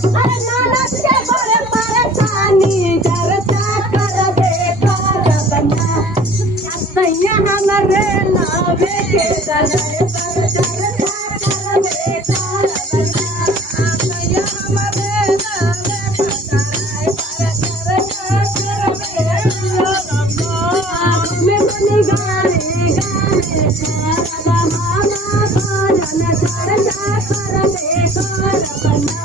अरे नानक के बड़े परेशानी चर्चा कर देखा रबना सैया हमरे लावे के दले पर चर्चा कर देखा रबना सैया हमरे लावे पर चर्चा कर देखा रबना में बनी गाने गाने सारा मामा भजन चर्चा कर देखा रबना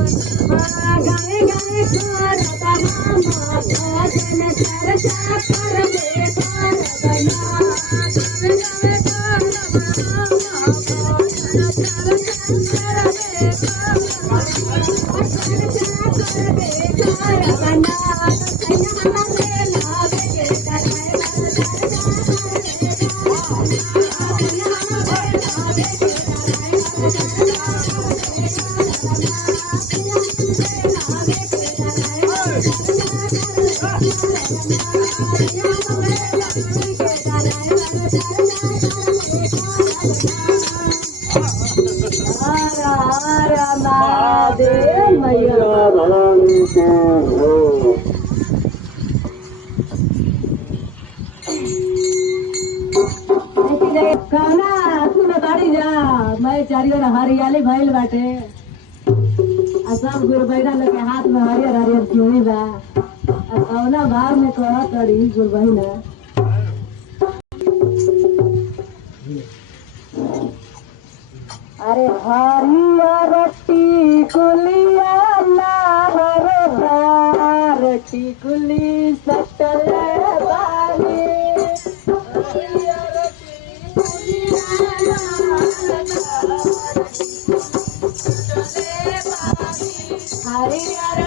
गाए गाए करता मामा भजन चर्चा कर देखा रबना गाए गाए करता मामा भजन चर्चा कर देखा रबना सैया हमरे लावे के दले पर चर्चा कर देखा सैया हमरे लावे के दले पर चर्चा मैं चारी ओर हरियाली भइल बाटे आ सब गुरबैना लोग के हाथ में हरियर हरियर चूड़ी बा आ कौना भाव में कह तड़ी गुरबैना अरे हरियर टिकुलिया लहरदार टिकुली सटले बानी हरियर टिकुलिया लहरदार सटले बानी हरियर